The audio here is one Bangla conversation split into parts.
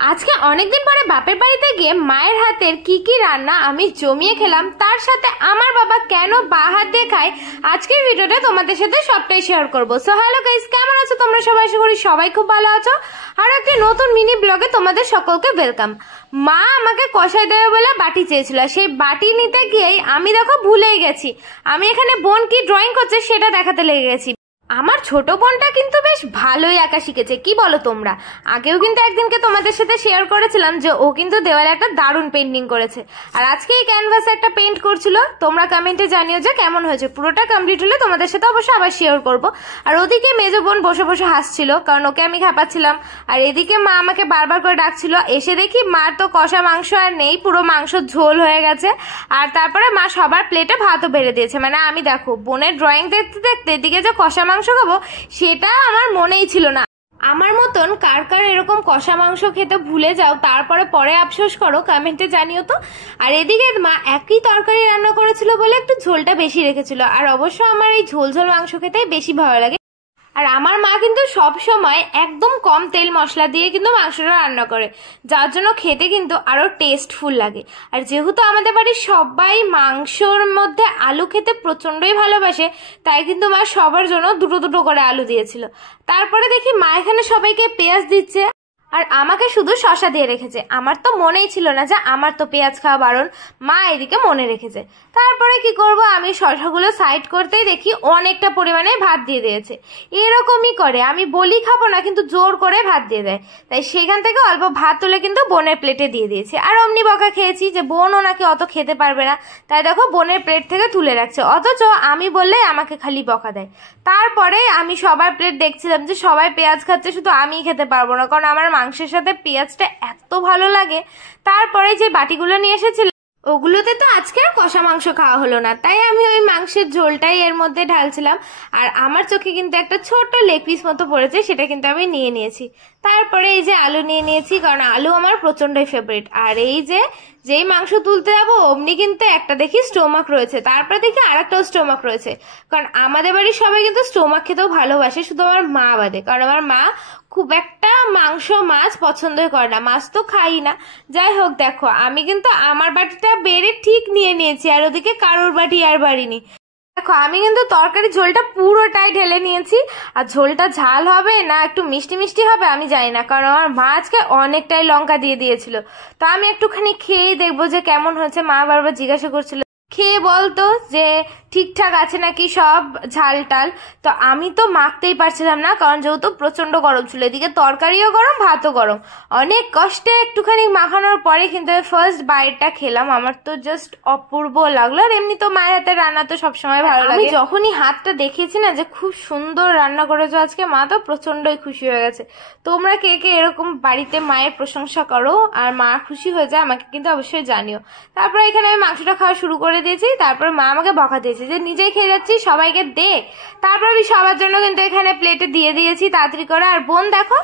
আজকে অনেকদিন পরে বাপের বাড়িতে গিয়ে মায়ের হাতের কি কি রান্না আমি জমিয়ে খেলাম, তার সাথে আমার বাবা কেন বা হাত দিয়ে খায়, আজকের ভিডিওতে তোমাদের সাথে সবটাই শেয়ার করবো। সো হ্যালো গাইস, কেমন আছো তোমরা সবাই? আশা করি সবাই খুব ভালো আছো। আর একটি নতুন মিনি ব্লগে তোমাদের সকলকে ওয়েলকাম। মা আমাকে কষাই দেবে বলে বাটি চেয়েছিল, সেই বাটি নিতে গিয়েই আমি দেখো ভুলেই গেছি। আমি এখানে বোন কি ড্রয়িং করছে সেটা দেখাতে লেগে গেছি। আমার ছোট বোনটা কিন্তু বেশ ভালোই আঁকা শিখেছে, কি বলো তোমরা? আগেও কিন্তু একদিনকে তোমাদের সাথে শেয়ার করেছিলাম যে ও কিন্তু দেওয়ালে একটা দারুণ পেন্টিং করেছে। আর আজকে এই ক্যানভাসে একটা পেন্ট করছিল, তোমরা কমেন্টে জানিও যে কেমন হয়েছে। পুরোটা কমপ্লিট হলে তোমাদের সাথে অবশ্যই আবার শেয়ার করব। আর ওদিকে মেজো বোন বসে বসে হাসছিল, কারণ ওকে আমি খাপাচ্ছিলাম। আর এদিকে মা আমাকে বারবার করে ডাকছিল। এসে দেখি মার তো কষা মাংস আর নেই, পুরো মাংস ঝোল হয়ে গেছে। আর তারপরে মা সবার প্লেটে ভাতও বেড়ে দিয়েছে। মানে আমি দেখো বোনের ড্রয়িং দেখতে দেখতে এদিকে যে কষা মাংস খাবো সেটা আমার মনেই ছিল না। আমার মতন কার কার এরকম কষা মাংস খেতে ভুলে যাও, তারপরে পরে আফসোস করো, কমেন্টে জানিও তো। আর এদিকে মা একই তরকারি রান্না করেছিল বলে একটু ঝোলটা বেশি রেখেছিল। আর অবশ্য আমার এই ঝোল ঝোল মাংস খেতেই বেশি ভালো লাগে। আর আমার মা কিন্তু সব সময় একদম কম তেল মশলা দিয়ে কিন্তু মাংসটা রান্না করে, যার জন্য খেতে কিন্তু আরো টেস্টফুল লাগে। আর যেহেতু আমাদের বাড়ির সবাই মাংসর মধ্যে আলু খেতে প্রচন্ডই ভালোবাসে, তাই কিন্তু মা সবার জন্য দুটো দুটো করে আলু দিয়েছিল। তারপরে দেখি মা এখানে সবাইকে পেঁয়াজ দিচ্ছে আর আমাকে শুধু শসা দিয়ে রেখেছে। আমার তো মনেই ছিল না যে আমার তো পেঁয়াজ খাওয়া বারণ, মা এদিকে মনে রেখেছে। তারপরে কি করব, আমি শসাগুলো সাইড করতেই দেখি অনেকটা পরিমাণে ভাত দিয়ে দিয়েছে। এরকমই করে, আমি বলি খাবো না কিন্তু জোর করে ভাত দিয়ে দেয়। তাই সেখান থেকে অল্প ভাত তুলে কিন্তু বোনের প্লেটে দিয়ে দিয়েছি। আর অমনি বকা খেয়েছি যে বোনও নাকি অত খেতে পারবে না, তাই দেখো বোনের প্লেট থেকে তুলে রাখছে, অথচ আমি বললে আমাকে খালি বকা দেয়। তারপরে আমি সবার প্লেট দেখছিলাম যে সবাই পেঁয়াজ খাচ্ছে, শুধু আমিই খেতে পারবো না, কারণ আমার মাংসের সাথে পেঁয়াজটা এত ভালো লাগে। তারপরে যে বাটিগুলো নিয়ে এসেছিল ওগুলোতে তো আজকে আর কষা মাংস খাওয়া হলো না, তাই আমি ওই মাংসের ঝোলটাই এর মধ্যে ঢালছিলাম। আর আমার চোখে কিন্তু একটা ছোট্ট লেগ পিস মতো পড়েছে, সেটা কিন্তু আমি নিয়ে নিয়েছি। তারপরে এই যে আলু নিয়ে নিয়েছি, কারণ আলু আমার প্রচন্ডই ফেভারিট। আর এই যে যেই মাংস তুলতে যাবো অমনি কিন্তু একটা দেখি স্টোমাক রয়েছে, তারপরে দেখি আর একটাও স্টোমাক রয়েছে। কারণ আমাদের বাড়ির সবাই কিন্তু স্টোমাক খেতেও ভালোবাসে, শুধু আমার মা বাদে। কারণ আমার মা খুব একটা মাংস মাছ পছন্দই করে না, মাছ তো খাই না। যাই হোক, দেখো আমি কিন্তু আমার বাটিটা বেড়ে ঠিক নিয়ে নিয়েছি, আর ওদিকে কারোর বাটি আর বাড়িনি। দেখো আমি কিন্তু তরকারি ঝোলটা পুরোটাই ঢেলে নিয়েছি। আর ঝোলটা ঝাল হবে না একটু মিষ্টি মিষ্টি হবে আমি জানি না, কারণ আমার মা আজকে অনেকটাই লঙ্কা দিয়ে দিয়েছিল। তো আমি একটুখানি খেয়ে দেখবো যে কেমন হয়েছে। মা বারবার জিজ্ঞাসা করছিল খেয়ে বলতো যে ঠিকঠাক আছে নাকি সব ঝাল টাল। তো আমি তো মাখতেই পারছিলাম না, কারণ যেহেতু প্রচন্ড গরম ছিল, এদিকে তরকারিও গরম ভাতও গরম। অনেক কষ্টে একটুখানি মাখানোর পরে কিন্তু ফার্স্ট বাইটটা খেলাম, আমার তো জাস্ট অপূর্ব লাগলো। আর এমনি তো মায়ের হাতের রান্না তো সবসময় ভালো লাগে। যখনই হাতটা দেখিয়েছি না যে খুব সুন্দর রান্না করেছো আজকে, মা তো প্রচন্ডই খুশি হয়ে গেছে। তোমরা কে কে এরকম বাড়িতে মায়ের প্রশংসা করো আর মা খুশি হয়ে যায় আমাকে কিন্তু অবশ্যই জানিও। তারপরে এখানে আমি মাংসটা খাওয়া শুরু করে দিয়েছি। তারপরে মা আমাকে বকা দিয়েছে যে নিজেই খেয়ে যাচ্ছি, সবাইকে দে। তারপর আমি সবার জন্য কিন্তু এখানে প্লেটে দিয়ে দিয়েছি তাড়াতাড়ি করে। আর বোন দেখো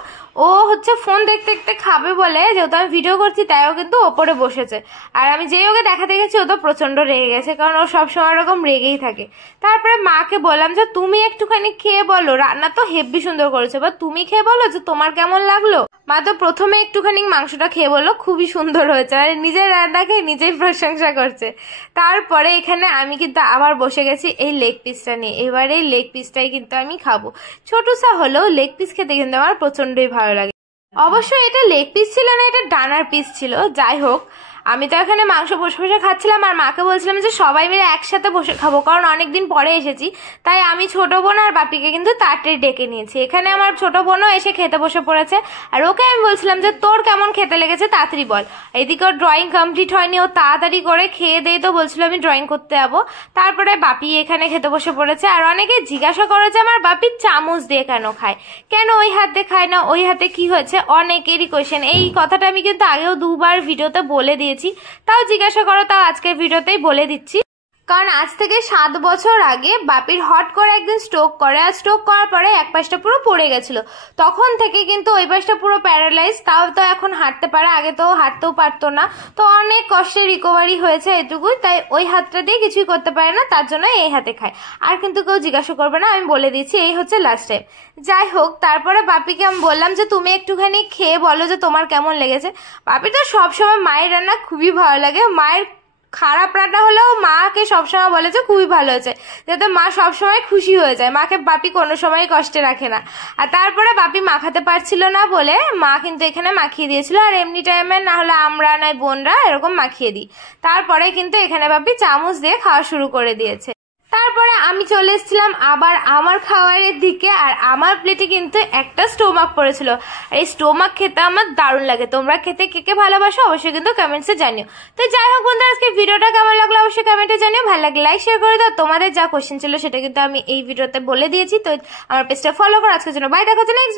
ও হচ্ছে ফোন দেখতে দেখতে খাবে বলে, যেহেতু আমি ভিডিও করছি তাই ও কিন্তু ওপরে বসেছে। আর আমি যেই ওকে দেখাতে গেছি ও তো প্রচন্ড রেগে গেছে, কারণ ও সবসময় এরকম রেগেই থাকে। তারপরে মাকে বললাম যে তুমি একটুখানি খেয়ে বলো, রান্না তো হেব্বি সুন্দর করেছে, বা তুমি খেয়ে বলো যে তোমার কেমন লাগলো। মা তো প্রথমে একটুখানি মাংসটা খেয়ে বললো খুবই সুন্দর হয়েছে, মানে নিজের রান্না খেয়ে নিজেই প্রশংসা করছে। তারপরে এখানে আমি কিন্তু আবার বসে গেছি এই লেগ পিসটা নিয়ে। এবার এই লেগ পিসটাই কিন্তু আমি খাবো। ছোটসা হলেও লেগ পিস খেতে কিন্তু আমার প্রচন্ডই ভালো লাগে। অবশ্যই এটা লেগ পিস ছিল না, এটা ডানার পিস ছিল। যাই হোক, আমি তো এখানে মাংস বসে বসে খাচ্ছিলাম আর মাকে বলছিলাম যে সবাই মিলে একসাথে বসে খাবো, কারণ অনেকদিন পরে এসেছি। তাই আমি ছোট বোন আর বাপিকে কিন্তু তাড়াতাড়ি ডেকে নিয়েছি। এখানে আমার ছোট বোনও এসে খেতে বসে পড়েছে। আর ওকে আমি বলছিলাম যে তোর কেমন খেতে লেগেছে তাড়াতাড়ি বল। এদিকে ওর ড্রয়িং কমপ্লিট হয়নি, ও তাড়াতাড়ি করে খেয়ে দিয়ে তো বলছিল আমি ড্রয়িং করতে যাবো। তারপরে বাপি এখানে খেতে বসে পড়েছে। আর অনেকে জিজ্ঞাসা করে যে আমার বাপি চামচ দিয়ে কেন খায়, কেন ওই হাতে খায় না, ওই হাতে কি হয়েছে, অনেকেরই কোয়েশ্চেন। এই কথাটা আমি কিন্তু আগেও দুবার ভিডিওতে বলে দিয়েছি, তাও জিজ্ঞাসা করো, তাও আজকের ভিডিওতেই বলে দিচ্ছি। কারণ আজ থেকে 7 বছর আগে বাপির হট করে একদিন স্ট্রোক করে, আর স্ট্রোক করার পরে এক পাশটা পুরো পড়ে গেছিল। তখন থেকে কিন্তু ওই পাশটা পুরো প্যারালাইজ, তাও তো এখন হাঁটতে পারে, আগে তো হাঁটতেও পারতো না। তো অনেক কষ্টে রিকভারি হয়েছে এটুকুই, তাই ওই হাতটা দিয়ে কিছুই করতে পারে না, তার জন্য এই হাতে খায়। আর কিন্তু কেউ জিজ্ঞাসা করবে না, আমি বলে দিচ্ছি এই হচ্ছে লাস্ট টাইম। যাই হোক, তারপরে বাপিকে আমি বললাম যে তুমি একটুখানি খেয়ে বলো যে তোমার কেমন লেগেছে। বাপি তো সবসময় মায়ের রান্না খুবই ভালো লাগে, মায়ের খারাপ রান্না হলেও মাকে সবসময় বলে যে খুবই ভালো হয়েছে, যাতে মা সবসময় খুশি হয়ে যায়। মাকে বাপি কোনো সময় কষ্টে রাখে না। আর তারপরে বাপি মাখাতে পারছিল না বলে মা কিন্তু এখানে মাখিয়ে দিয়েছিল, আর এমনি টাইমে না হলে আমরা নাই বোনরা এরকম মাখিয়ে দিই। তারপরে কিন্তু এখানে বাপি চামচ দিয়ে খাওয়া শুরু করে দিয়েছে। তারপরে আমি চলে এসেছিলাম আবার আমার খাবারের দিকে, আর আমার প্লেটে কিন্তু একটা স্টোমাক পড়েছিল। আর এই স্টোমাক খেতে আমার দারুণ লাগে। তোমরা খেতে কে কে ভালোবাসো অবশ্যই কিন্তু কমেন্টসে জানিও। তো যাই হোক বন্ধুরা, আজকে ভিডিওটা কেমন লাগলো অবশ্যই কমেন্টে জানিও। ভালো লাগলে লাইক শেয়ার করে দাও। তোমাদের যা কোশ্চেন ছিল সেটা কিন্তু আমি এই ভিডিওতে বলে দিয়েছি। তো আমার পেজটা ফলো করো। আজকের জন্য বাই, দেখা হচ্ছে নেক্সট।